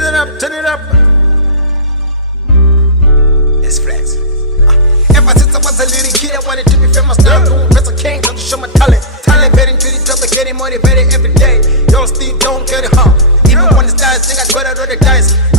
turn it up. It's flex. Ever since I was a little kid, I wanted to be famous. Now I'm doing best I can, come to show my talent. Talent getting to the top, getting motivated every day. Yo, Steve, don't get it hard. Even when the stars think I got out of the dice.